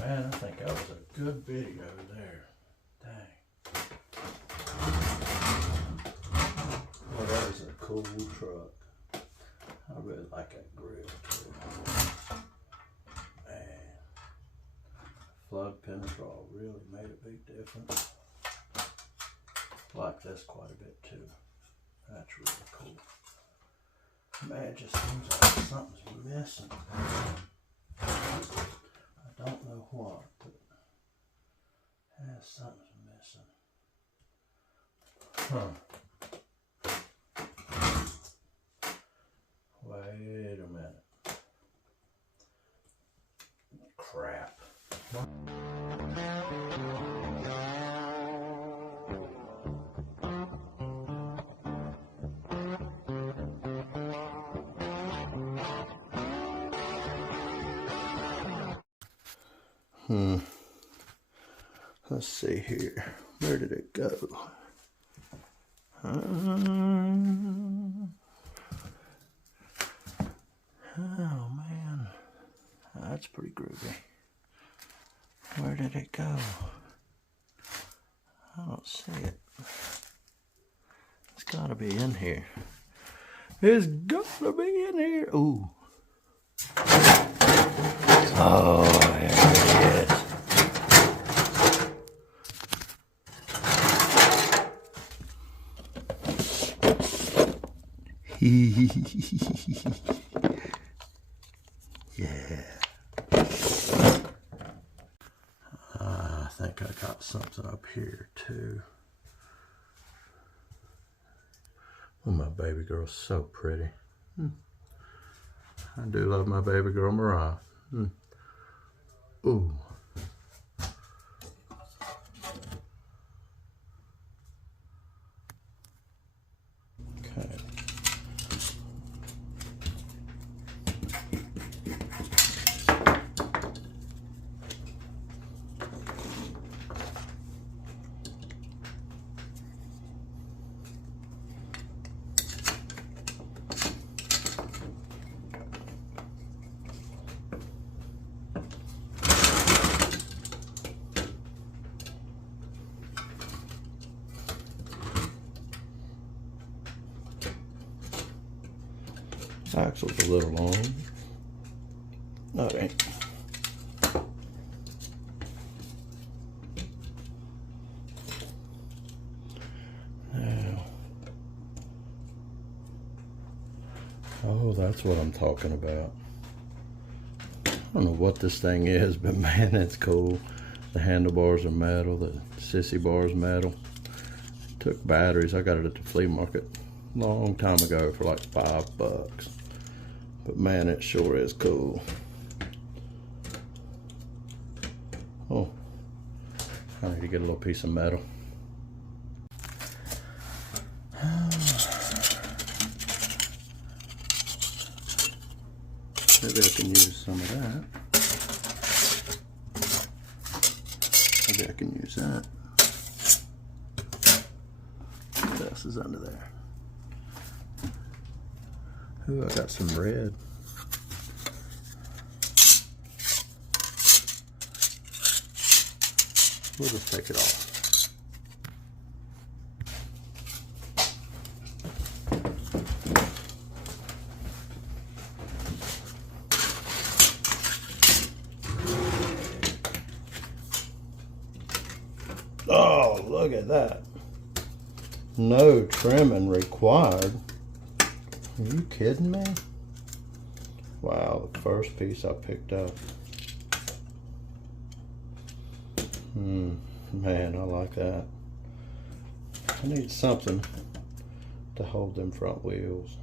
Man, I think that was a good video there. Dang. Well, that is a cool truck. I really like that grill too. Man, flood penetrol really made a big difference. I like this quite a bit too. That's really cool. Man, it just seems like something's missing. I don't know what, but yeah, something's missing. Wait a minute. Crap. Let's see here. Where did it go? Oh man, that's pretty groovy. Where did it go? I don't see it. It's gotta be in here. It's gotta be in here. Ooh. Oh, there it is. Yeah. I think I got something up here too. Oh, my baby girl's so pretty. I do love my baby girl Mariah. Ooh. Okay. Axle's a little long. No, it ain't. Now. Oh, that's what I'm talking about. I don't know what this thing is, but man, it's cool. The handlebars are metal, the sissy bar's metal. Took batteries. I got it at the flea market a long time ago for like $5. But man, it sure is cool. Oh, I need to get a little piece of metal. Maybe I can use some of that. Maybe I can use that. What else is under there? Ooh, I got some red. We'll just take it off. Oh, look at that. No trimming required. Are you kidding me? Wow, the first piece I picked up. Man, I like that. I need something to hold them front wheels.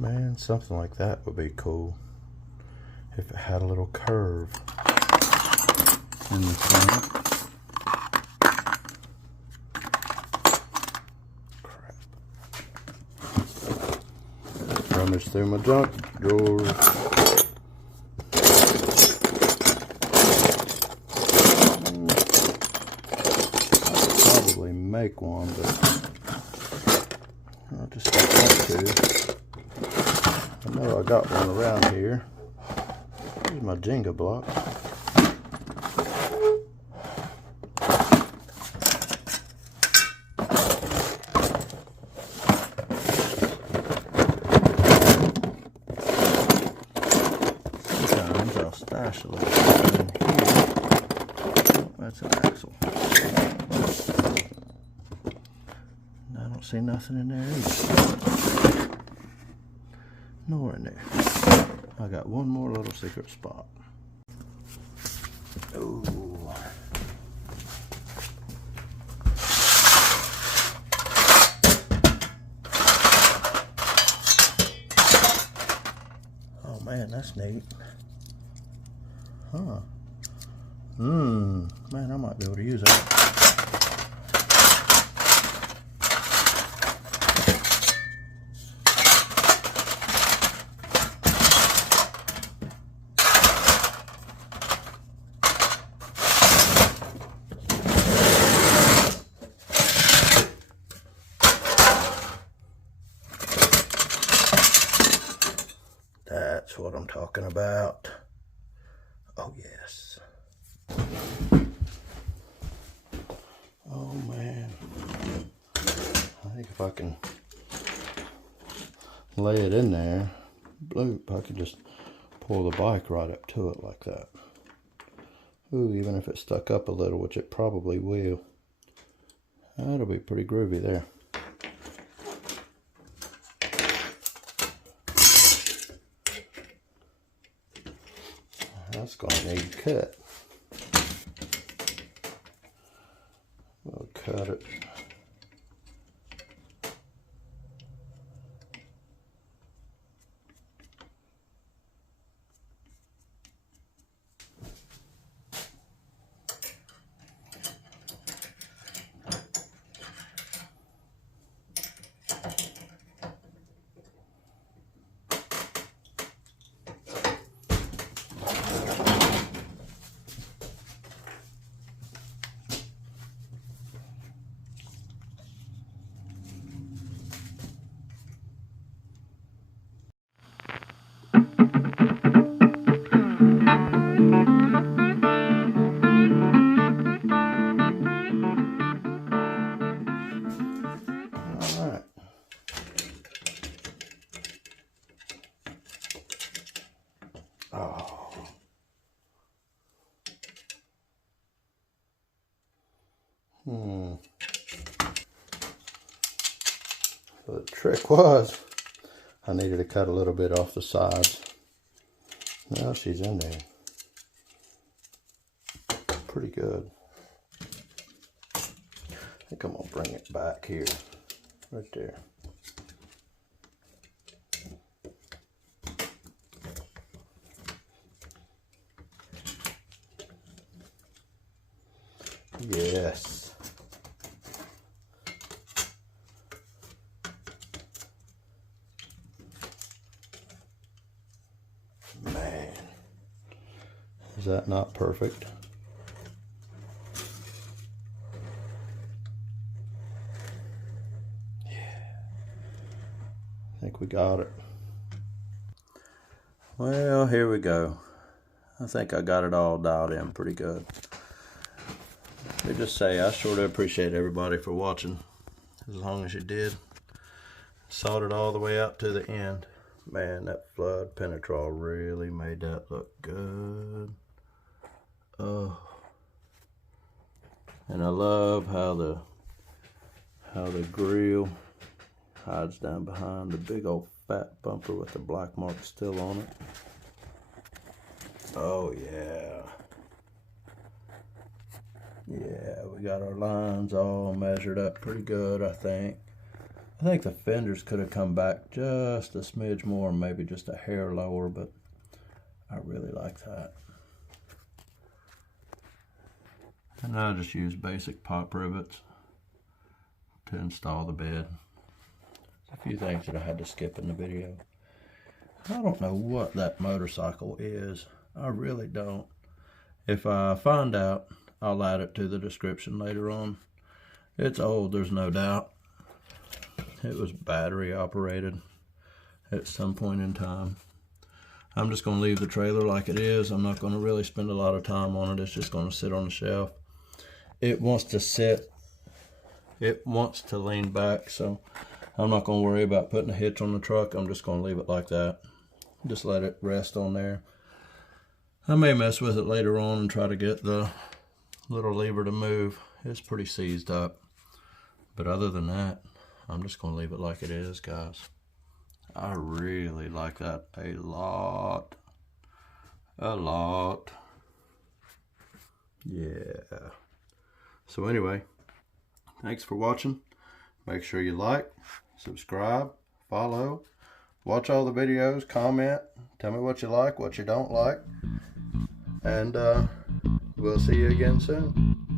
Man, something like that would be cool if it had a little curve in the front. Crap. Rummage through my junk drawers. make one, but I just don't want to. I know I got one around here. Here's my Jenga block. Sometimes I'll stash a little bit in here. Oh, that's an axle. I don't see nothing in there either. Nor in there. I got one more little secret spot. Ooh. Oh man, that's neat. Huh. Man, I might be able to use that. That's what I'm talking about. Oh yes. Oh man. I think if I can lay it in there, bloop, I can just pull the bike right up to it like that. Ooh, even if it stuck up a little, which it probably will. That'll be pretty groovy there. That's gonna need cut. We'll cut it. So the trick was, I needed to cut a little bit off the sides. Now she's in there. Pretty good. I think I'm gonna bring it back here, right there. Yes. Man, is that not perfect? Yeah. I think we got it. Well, here we go. I think I got it all dialed in pretty good. Let me just say, I sure do appreciate everybody for watching, as long as you did. Sawed it all the way out to the end. Man, that flood Penetrol really made that look good. Oh, and I love how the grill hides down behind the big old fat bumper with the black mark still on it. Oh yeah. Yeah, we got our lines all measured up pretty good, I think. I think the fenders could have come back just a smidge more, maybe just a hair lower, but I really like that. And I just use basic pop rivets to install the bed. A few things that I had to skip in the video. I don't know what that motorcycle is. I really don't. If I find out, I'll add it to the description later on. It's old, there's no doubt. It was battery operated at some point in time. I'm just going to leave the trailer like it is. I'm not going to really spend a lot of time on it. It's just going to sit on the shelf. It wants to sit. It wants to lean back, so I'm not going to worry about putting a hitch on the truck. I'm just going to leave it like that. Just let it rest on there. I may mess with it later on and try to get the little lever to move. It's pretty seized up. But other than that, I'm just going to leave it like it is, guys. I really like that a lot. A lot. Yeah. So anyway, thanks for watching. Make sure you like, subscribe, follow, watch all the videos, comment, tell me what you like, what you don't like. And we'll see you again soon.